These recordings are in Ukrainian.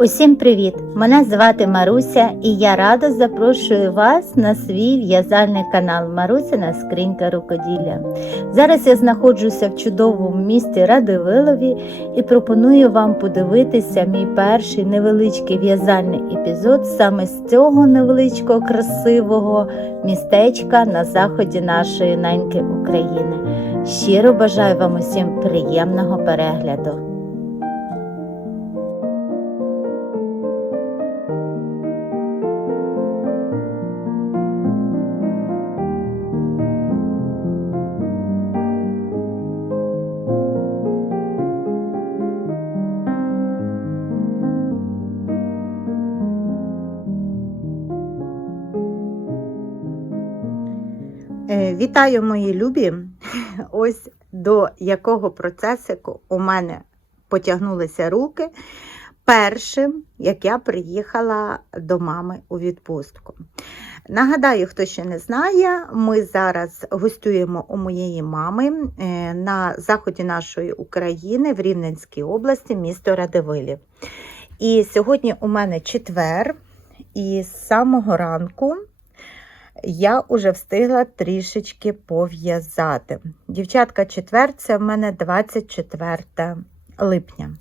Усім привіт! Мене звати Маруся і я радо запрошую вас на свій в'язальний канал Марусина Скринька рукоділля. Зараз я знаходжуся в чудовому місті Радивилові і пропоную вам подивитися мій перший невеличкий в'язальний епізод саме з цього невеличкого красивого містечка на заході нашої неньки України. Щиро бажаю вам усім приємного перегляду! Вітаю, мої любі! Ось до якого процесику у мене потягнулися руки першим, як я приїхала до мами у відпустку. Нагадаю, хто ще не знає, ми зараз гостюємо у моєї мами е, на заході нашої України в Рівненській області, місто Радивилів. І сьогодні у мене четвер, і з самого ранку я вже встигла трішечки пов'язати. Дівчатка, четвер це в мене 24 липня.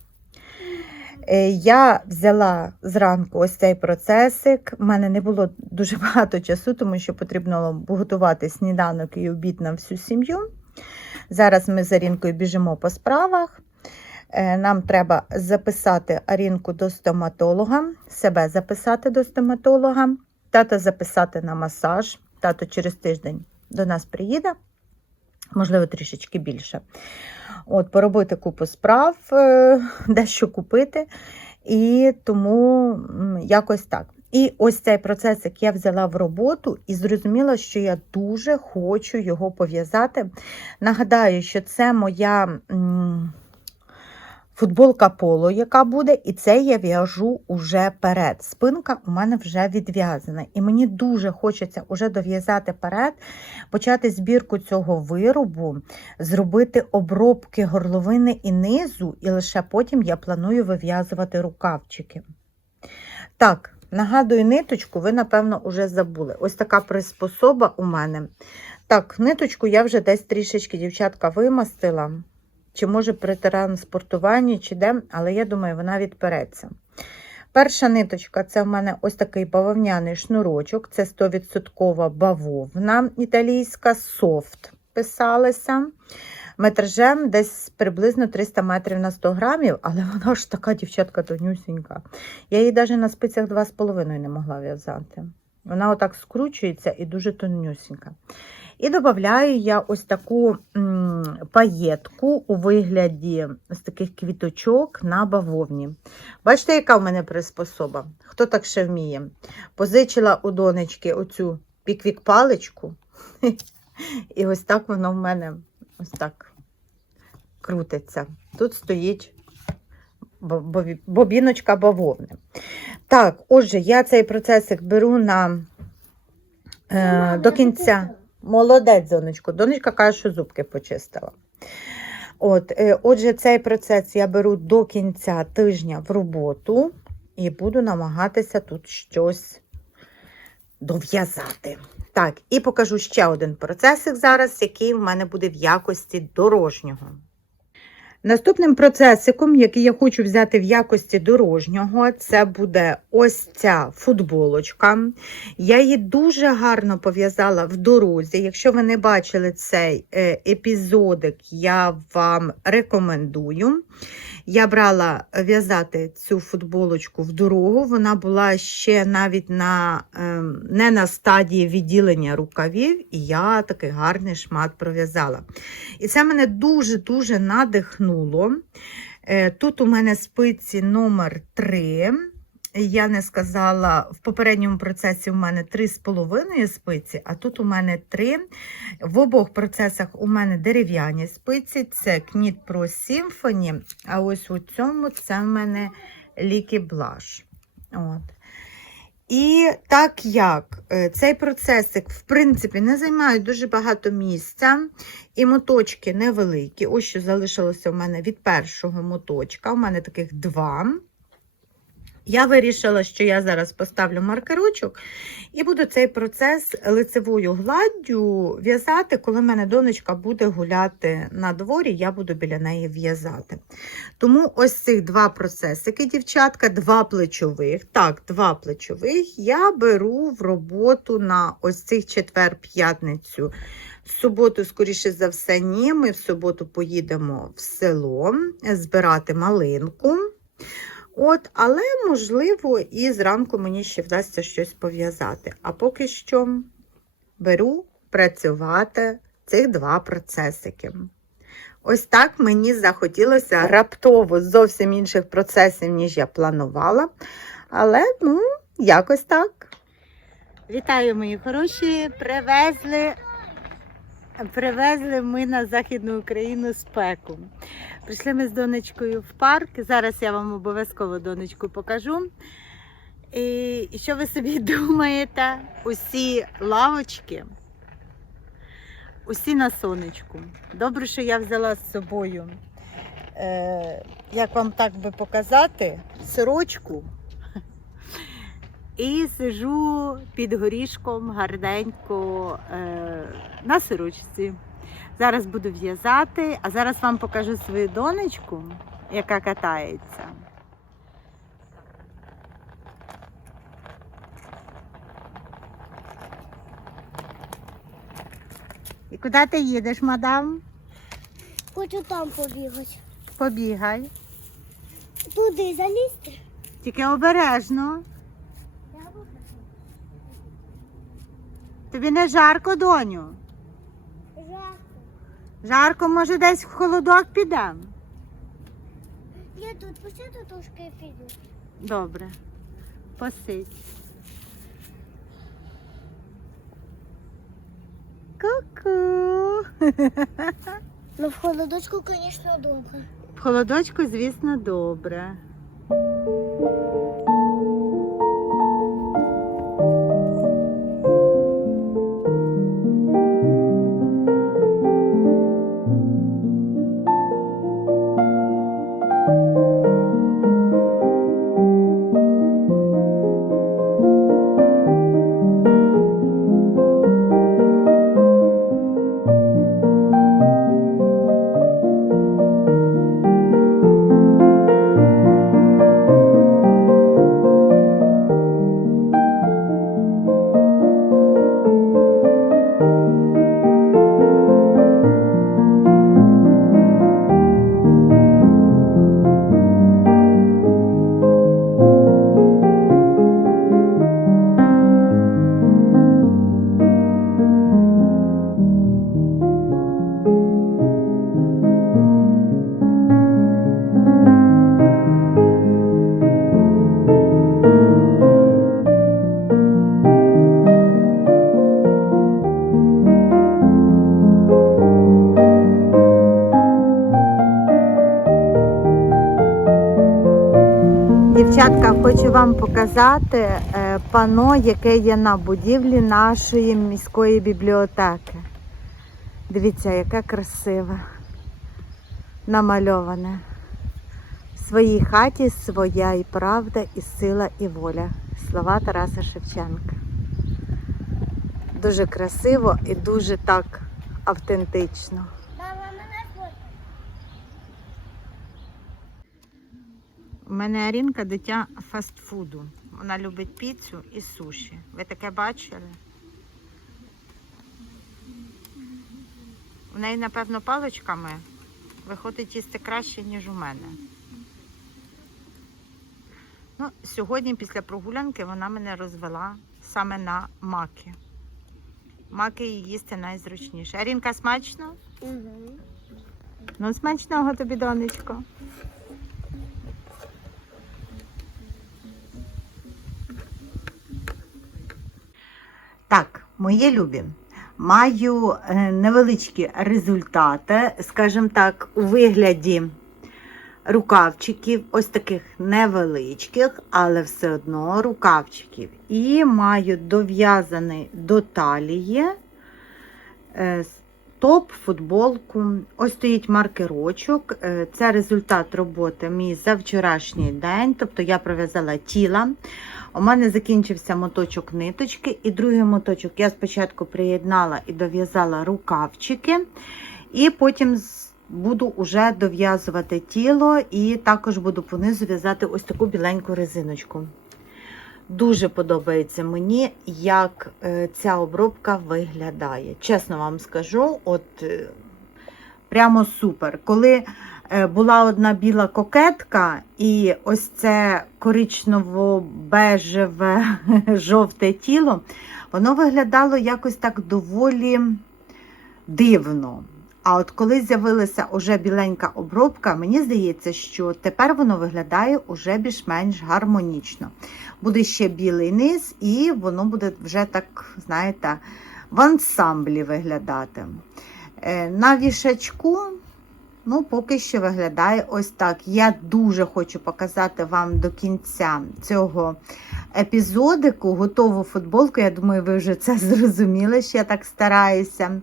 Е, Я взяла зранку ось цей процесик. У мене не було дуже багато часу, тому що потрібно готувати сніданок і обід на всю сім'ю. Зараз ми з Арінкою біжимо по справах. Е, Нам треба записати Арінку до стоматолога, себе записати до стоматолога, тата записати на масаж. Тато через тиждень до нас приїде, можливо, трішечки більше. От, Поробити купу справ, е, дещо купити. І тому якось так. І ось цей процес, як я взяла в роботу, і зрозуміла, що я дуже хочу його пов'язати. Нагадаю, що це моя футболка поло, яка буде, і це я в'яжу уже перед. Спинка у мене вже відв'язана. І мені дуже хочеться уже дов'язати перед, почати збірку цього виробу, зробити обробки горловини і низу, і лише потім я планую вив'язувати рукавчики. Так, нагадую, ниточку, ви, напевно, вже забули. Ось така приспособа у мене. Так, ниточку я вже десь трішечки, дівчатка, вимастила. Чи може при транспортуванні, чи де, але я думаю, вона відпереться. Перша ниточка це в мене ось такий бавовняний шнурочок, це 100% бавовна італійська, софт писалася. Метражем десь приблизно 300 метрів на 100 грамів, але вона ж така дівчатка тонюсінька. Я її навіть на спицях 2,5 не могла в'язати. Вона отак скручується і дуже тонюсінька. І додаю я ось таку паєтку у вигляді ось таких квіточок на бавовні. Бачите, яка в мене приспособа? Хто так ще вміє? Позичила у донечки оцю піквік-паличку. І ось так воно в мене ось так крутиться. Тут стоїть бобіночка бавовни. Так, отже, я цей процесик беру на е, до кінця. Молодець, донечко. Донечка каже, що зубки почистила. От, е, отже, цей процес я беру до кінця тижня в роботу і буду намагатися тут щось дов'язати. Так, і покажу ще один процесик зараз, який в мене буде в якості дорожнього. Наступним процесиком, який я хочу взяти в якості дорожнього, це буде ось ця футболочка. Я її дуже гарно пов'язала в дорозі. Якщо ви не бачили цей е, епізодик, я вам рекомендую. Я брала в'язати цю футболочку в дорогу. Вона була ще навіть на, е, не на стадії відділення рукавів, і я такий гарний шмат пров'язала. І це мене дуже-дуже надихнуло. Е, Тут у мене спиці номер 3. Я не сказала, в попередньому процесі у мене 3,5 спиці, а тут у мене 3. В обох процесах у мене дерев'яні спиці, це Knit Pro Symphony, а ось у цьому це в мене Licky Blush. От. І так як е, цей процесик, в принципі, не займає дуже багато місця, і моточки невеликі. Ось що залишилося у мене від першого моточка. У мене таких два. Я вирішила, що я зараз поставлю маркерочок і буду цей процес лицевою гладдю в'язати. Коли в мене донечка буде гуляти на дворі, я буду біля неї в'язати. Тому ось цих два процесики, дівчатка, два плечових. Так, два плечових я беру в роботу на ось цих четвер-п'ятницю. В суботу, скоріше за все, ні. Ми в суботу поїдемо в село збирати малинку. От, але, можливо, і зранку мені ще вдасться щось пов'язати. А поки що беру працювати цих два процесики. Ось так мені захотілося раптово зовсім інших процесів, ніж я планувала. Але, ну, якось так. Вітаю, мої хороші! Привезли, привезли ми на Західну Україну спеку. Прийшли ми з донечкою в парк. Зараз я вам обов'язково донечку покажу. І, і що ви собі думаєте? Усі лавочки, усі на сонечку. Добре, що я взяла з собою, е, як вам так би показати, сорочку. І сижу під горішком гарненько е, на сорочці. Зараз буду в'язати, а зараз вам покажу свою донечку, яка катається. І куди ти їдеш, мадам? Хочу там побігати. Побігай. Туди залізти. Тільки обережно. Тобі не жарко, доню. Жарко. Жарко, може, десь в холодок підемо. Я тут посяду трошки піду. Добре. Посидь. Ку-ку. Ну, в холодочку, звісно, добре. В холодочку, звісно, добре. Хочу вам показати е, пано, яке є на будівлі нашої міської бібліотеки. Дивіться, яке красиве, намальоване. В своїй хаті своя і правда, і сила, і воля. Слова Тараса Шевченка. Дуже красиво і дуже так автентично. Мама, мене фото. У мене Арінка дитя фастфуду. Вона любить піцу і суші. Ви таке бачили? У неї, напевно, паличками виходить їсти краще, ніж у мене. Ну, сьогодні, після прогулянки, вона мене розвела саме на маки. Маки їй їсти найзручніше. Арінка, смачно? Угу. Ну, смачного тобі, донечко. Так, мої любі, маю е, невеличкі результати, скажімо так, у вигляді рукавчиків, ось таких невеличких, але все одно рукавчиків. І маю дов'язаний до талії е, топ, футболку. Ось стоїть маркерочок. Е, Це результат роботи мій за вчорашній день. Тобто я пров'язала тіла. У мене закінчився моточок ниточки, і другий моточок я спочатку приєднала і дов'язала рукавчики, і потім буду вже дов'язувати тіло, і також буду понизу в'язати ось таку біленьку резиночку. Дуже подобається мені, як е, ця обробка виглядає. Чесно вам скажу, от е, прямо супер. Коли була одна біла кокетка, і ось це коричнево-бежеве жовте тіло, воно виглядало якось так доволі дивно. А от коли з'явилася уже біленька обробка, мені здається, що тепер воно виглядає уже більш-менш гармонічно. Буде ще білий низ, і воно буде вже так, знаєте, в ансамблі виглядати. Е, На вішачку, ну, поки що виглядає ось так. Я дуже хочу показати вам до кінця цього епізодику готову футболку. Я думаю, ви вже це зрозуміли, що я так стараюся.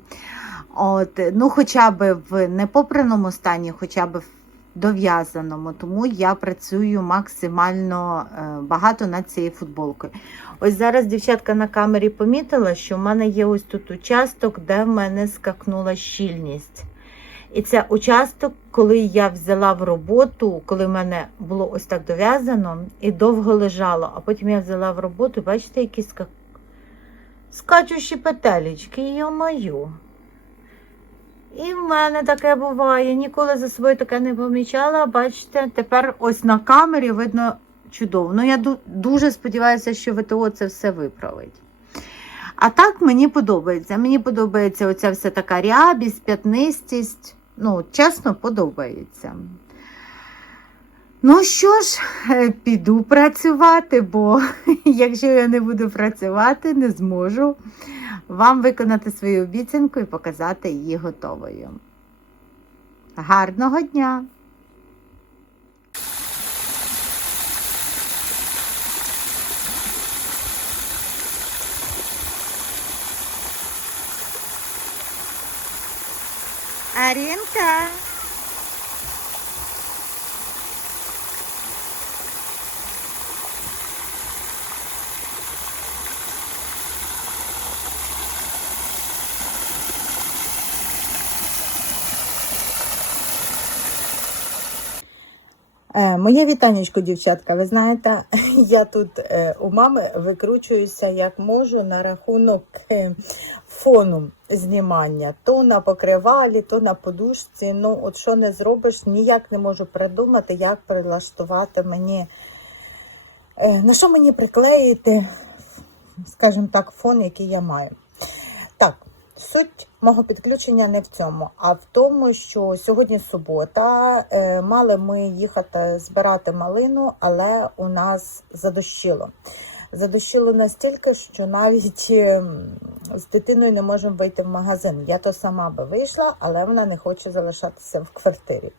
От, ну, хоча б в непопраному стані, хоча б в дов'язаному, тому я працюю максимально е, багато над цією футболкою. Ось зараз дівчатка на камері помітила, що в мене є ось тут участок, де в мене скакнула щільність. І це участок, коли я взяла в роботу, коли в мене було ось так дов'язано і довго лежало, а потім я взяла в роботу, бачите, які скак... скачущі петелечки, йо-маю. І в мене таке буває. Ніколи за собою таке не помічала. Бачите, тепер ось на камері видно чудово. Ну, я дуже сподіваюся, що ВТО це все виправить. А так мені подобається. Мені подобається оця вся така рябість, п'ятнистість. Ну, чесно, подобається. Ну що ж, е, піду працювати, бо якщо я не буду працювати, не зможу вам виконати свою обіцянку і показати її готовою. Гарного дня! Арінка! Е, Моє вітанечко, дівчатка. Ви знаєте, я тут е, у мами викручуюся як можу на рахунок фону знімання. То на покривалі, то на подушці. Ну, от що не зробиш, ніяк не можу придумати, як прилаштувати мені, е, на що мені приклеїти, скажімо так, фон, який я маю. Так, суть мого підключення не в цьому, а в тому, що сьогодні субота, е, мали ми їхати збирати малину, але у нас задощило. Задощило настільки, що навіть е, з дитиною не можемо вийти в магазин. Я то сама би вийшла, але вона не хоче залишатися в квартирі.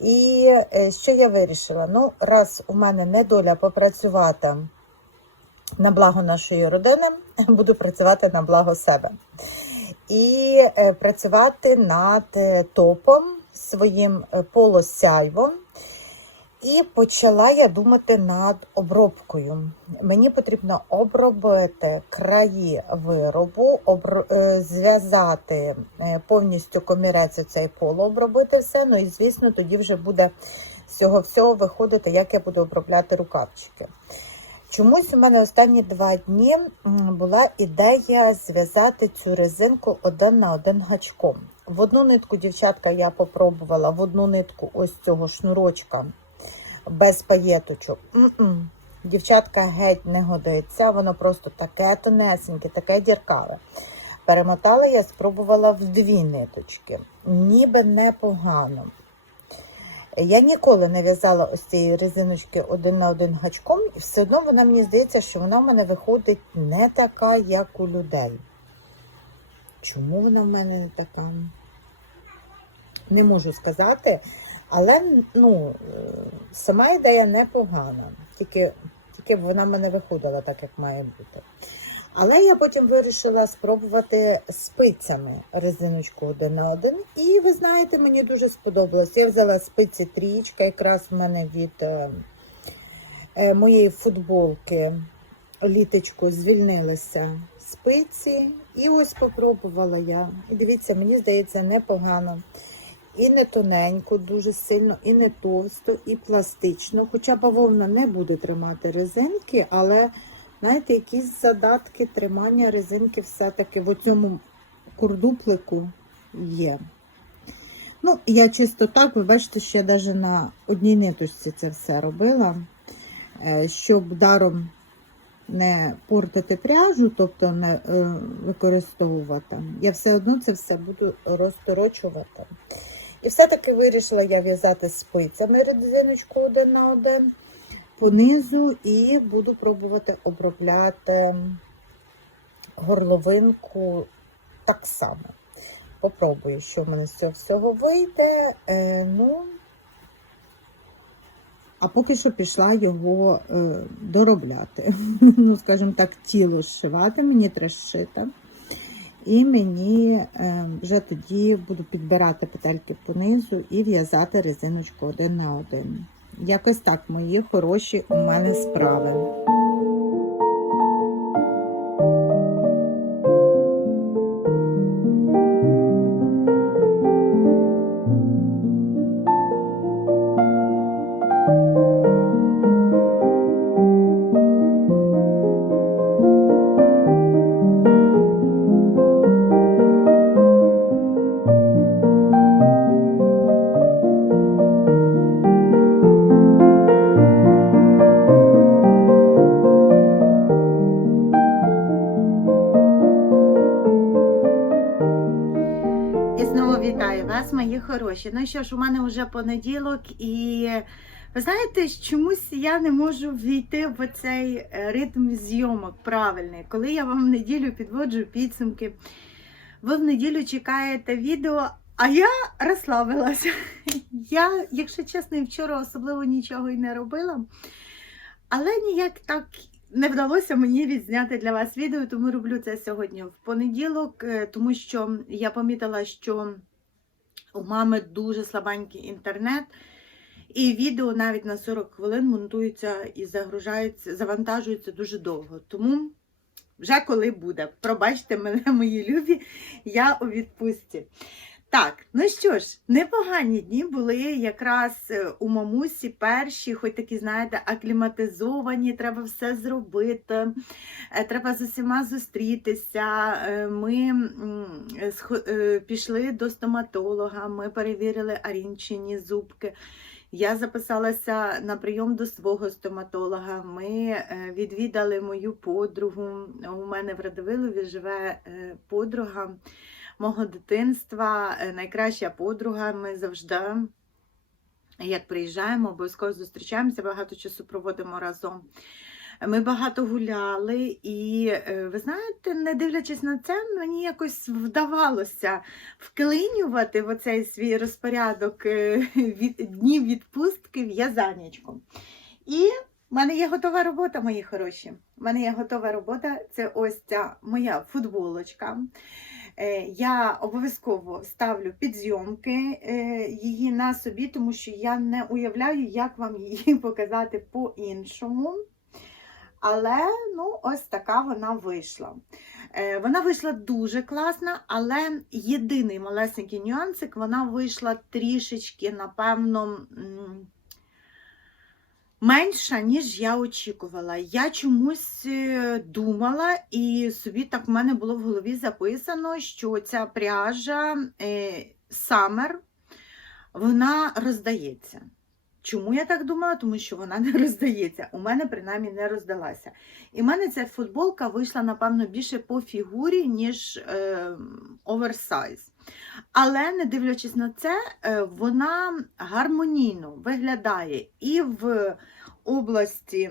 І е, що я вирішила? Ну, раз у мене недоля попрацювати на благо нашої родини, буду працювати на благо себе. І е, працювати над е, топом своїм полосяйвом. І почала я думати над обробкою. Мені потрібно обробити краї виробу, обр... е, зв'язати е, повністю комірець оцей поло, обробити все. Ну і звісно, тоді вже буде з цього всього виходити, як я буду обробляти рукавчики. Чомусь у мене останні два дні була ідея зв'язати цю резинку один на один гачком. В одну нитку, дівчатка, я попробувала в одну нитку ось цього шнурочка без паєточок. М-м. Дівчатка геть не годиться, воно просто таке тонесеньке, таке діркаве. Перемотала я, спробувала в дві ниточки. Ніби непогано. Я ніколи не в'язала ось цієї резиночки один на один гачком, і все одно вона мені здається, що вона в мене виходить не така, як у людей. Чому вона в мене не така? Не можу сказати, але ну, сама ідея непогана, тільки, тільки вона в мене виходила так, як має бути. Але я потім вирішила спробувати спицями резиночку один на один. І ви знаєте, мені дуже сподобалось. Я взяла спиці трієчка, якраз в мене від е, е, моєї футболки літочку звільнилися спиці. І ось попробувала я. І дивіться, мені здається, непогано. І не тоненько, дуже сильно, і не товсто, і пластично. Хоча бавовна не буде тримати резинки, але знаєте, якісь задатки тримання резинки все-таки в цьому курдуплику є. Ну, я чисто так, ви бачите, що я навіть на одній ниточці це все робила, е, щоб даром не портити пряжу, тобто не е, використовувати. Я все одно це все буду розторочувати. І все-таки вирішила я в'язати спицями резиночку один на один понизу і буду пробувати обробляти горловинку так само. Попробую, що в мене з цього всього вийде. Е, ну, а поки що пішла його е, доробляти. ну, скажімо так, тіло зшивати, мені треба зшити. І мені е, вже тоді буду підбирати петельки понизу і в'язати резиночку один на один. Якось так, мої хороші у мене справи. Знову вітаю вас, мої хороші. Ну що ж, у мене вже понеділок, і ви знаєте, чомусь я не можу війти в цей е, ритм зйомок правильний. Коли я вам в неділю підводжу підсумки, ви в неділю чекаєте відео, а я розслабилася. Я, якщо чесно, вчора особливо нічого і не робила, але ніяк так не вдалося мені відзняти для вас відео, тому роблю це сьогодні в понеділок, е, тому що я помітила, що у мами дуже слабенький інтернет, і відео навіть на 40 хвилин монтується і загружається, завантажується дуже довго. Тому вже коли буде. Пробачте мене, мої любі, я у відпустці. Так, ну що ж, непогані дні були якраз е, у мамусі перші, хоч такі, знаєте, акліматизовані, треба все зробити, е, треба з усіма зустрітися. Е, Ми пішли до стоматолога, ми перевірили арінчині зубки. Я записалася на прийом до свого стоматолога. Ми відвідали мою подругу. У мене в Радивилові живе подруга мого дитинства, е, найкраща подруга. Ми завжди, як приїжджаємо, обов'язково зустрічаємося, багато часу проводимо разом. Ми багато гуляли, і е, ви знаєте, не дивлячись на це, мені якось вдавалося вклинювати в оцей свій розпорядок е, від днів відпустки в'язаннячком. І в мене є готова робота, мої хороші. У мене є готова робота. Це ось ця моя футболочка. Е, Я обов'язково ставлю підзйомки е, її на собі, тому що я не уявляю, як вам її показати по-іншому. Але ну, ось така вона вийшла. Е, Вона вийшла дуже класна, але єдиний малесенький нюансик, вона вийшла трішечки, напевно, менша, ніж я очікувала. Я чомусь е, думала, і собі так в мене було в голові записано, що ця пряжа е, Summer, вона роздається. Чому я так думала? Тому що вона не роздається. У мене принаймні не роздалася. І в мене ця футболка вийшла, напевно, більше по фігурі, ніж е, оверсайз. Але, не дивлячись на це, е, вона гармонійно виглядає і в області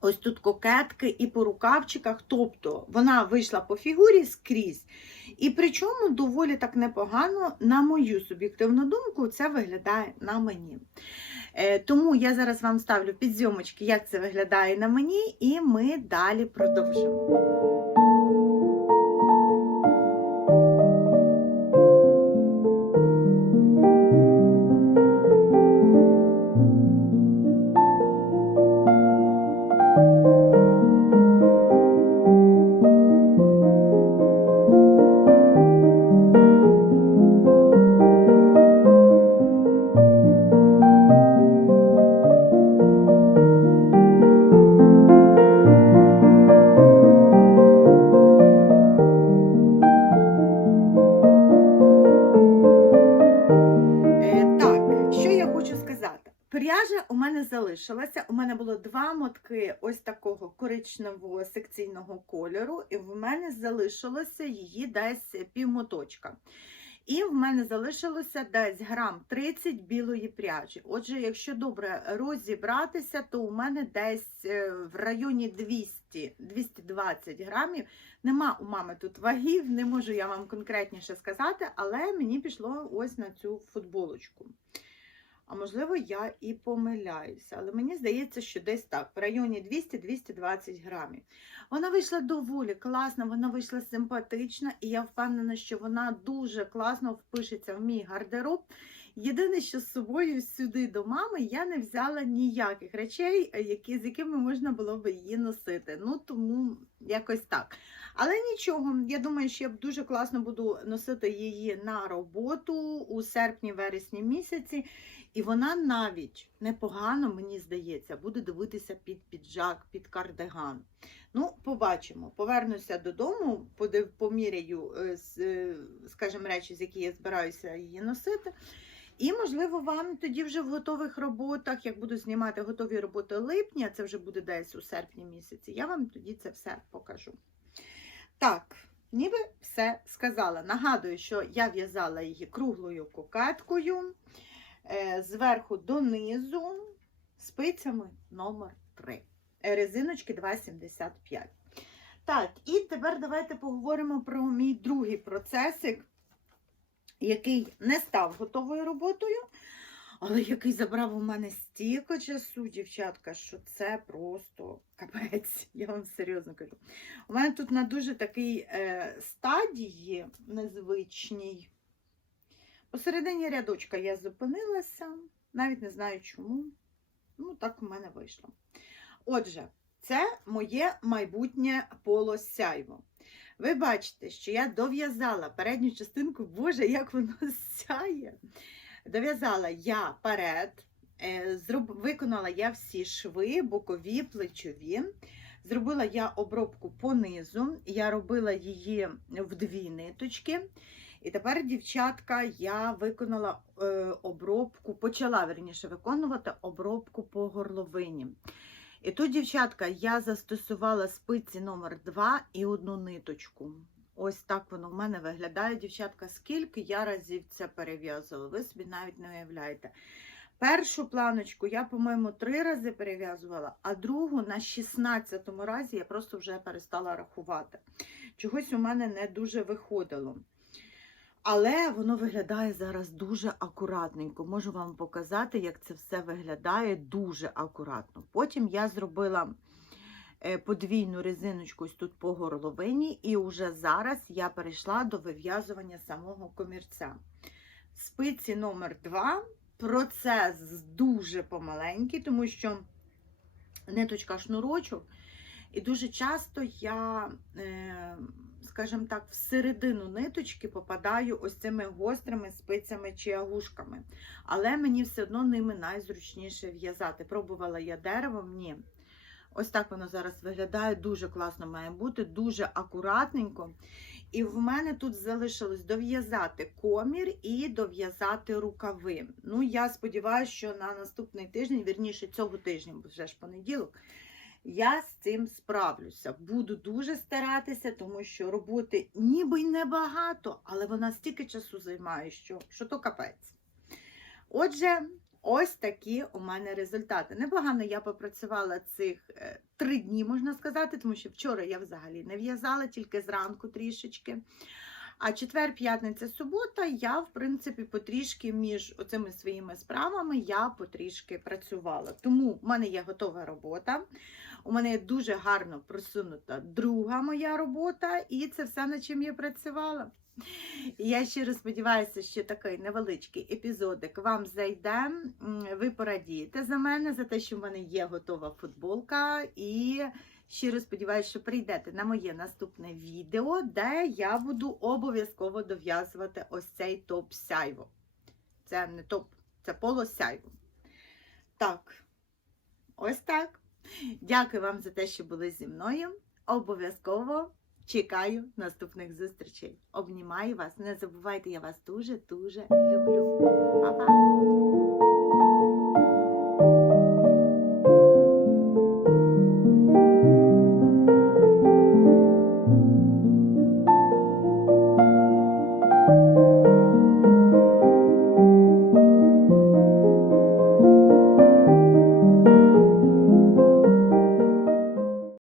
Ось тут кокетки і по рукавчиках, тобто вона вийшла по фігурі скрізь. І причому доволі так непогано, на мою суб'єктивну думку, це виглядає на мені. Е, Тому я зараз вам ставлю підзйомочки, як це виглядає на мені, і ми далі продовжимо. Залишилася. У мене було два мотки ось такого коричневого секційного кольору, і в мене залишилося її десь півмоточка. І в мене залишилося десь грам 30 білої пряжі. Отже, якщо добре розібратися, то у мене десь е, в районі 200-220 грамів. Нема у мами тут вагів, не можу я вам конкретніше сказати, але мені пішло ось на цю футболочку. А можливо, я і помиляюся, але мені здається, що десь так, в районі 200-220 грамів. Вона вийшла доволі класна, вона вийшла симпатична, і я впевнена, що вона дуже класно впишеться в мій гардероб. Єдине, що з собою сюди до мами я не взяла ніяких речей, які, з якими можна було би її носити. Ну тому якось так. Але нічого, я думаю, що я дуже класно буду носити її на роботу у серпні-вересні місяці. І вона навіть непогано, мені здається, буде дивитися під піджак, під кардиган. Ну, побачимо. Повернуся додому, поміряю, е, е, скажімо, речі, з які я збираюся її носити. І, можливо, вам тоді вже в готових роботах, як буду знімати готові роботи липня, це вже буде десь у серпні місяці, я вам тоді це все покажу. Так, ніби все сказала. Нагадую, що я в'язала її круглою кокеткою зверху донизу спицями номер 3 Резиночки 2,75. Так, і тепер давайте поговоримо про мій другий процесик, який не став готовою роботою, але який забрав у мене стільки часу, дівчатка, що це просто капець. Я вам серйозно кажу. У мене тут на дуже такій е, стадії незвичній. Посередині рядочка я зупинилася, навіть не знаю чому. Ну, так у мене вийшло. Отже, це моє майбутнє полосяйво. Ви бачите, що я дов'язала передню частинку, боже, як воно сяє. Дов'язала я перед, е, виконала я всі шви, бокові, плечові. Зробила я обробку по низу, я робила її в дві ниточки. І тепер, дівчатка, я виконала е, обробку, почала верніше виконувати обробку по горловині. І тут, дівчатка, я застосувала спиці номер 2 і одну ниточку. Ось так воно в мене виглядає, дівчатка. Скільки я разів це перев'язувала, ви собі навіть не уявляєте. Першу планочку я, по-моєму, три рази перев'язувала, а другу на 16-му разі я просто вже перестала рахувати. Чогось у мене не дуже виходило. Але воно виглядає зараз дуже акуратненько. Можу вам показати, як це все виглядає дуже акуратно. Потім я зробила е, подвійну резиночку ось тут по горловині, і вже зараз я перейшла до вив'язування самого комірця. Спиці номер 2 Процес дуже помаленький, тому що ниточка шнурочок, і дуже часто я. Е, скажімо так, всередину ниточки попадаю ось цими гострими спицями чи агушками. Але мені все одно ними найзручніше в'язати. Пробувала я деревом, ні. Ось так воно зараз виглядає, дуже класно має бути, дуже акуратненько. І в мене тут залишилось дов'язати комір і дов'язати рукави. Ну, я сподіваюся, що на наступний тиждень, вірніше цього тижня, бо вже ж понеділок, я з цим справлюся. Буду дуже старатися, тому що роботи ніби й небагато, але вона стільки часу займає, що, що то капець. Отже, Ось такі у мене результати. Непогано я попрацювала цих е, три дні, можна сказати, тому що вчора я взагалі не в'язала, тільки зранку трішечки. А четвер, п'ятниця, субота я, в принципі, потрішки між оцими своїми справами я потрішки працювала. Тому в мене є готова робота. У мене дуже гарно просунута друга моя робота, і це все, над чим я працювала. Я щиро сподіваюся, що такий невеличкий епізодик вам зайде. Ви порадієте за мене, за те, що в мене є готова футболка. І щиро сподіваюся, що прийдете на моє наступне відео, де я буду обов'язково дов'язувати ось цей топ сяйво. Це не топ, це поло сяйво. Так, ось так. Дякую вам за те, що були зі мною. Обов'язково чекаю наступних зустрічей. Обнімаю вас. Не забувайте, я вас дуже-дуже люблю. Па-па!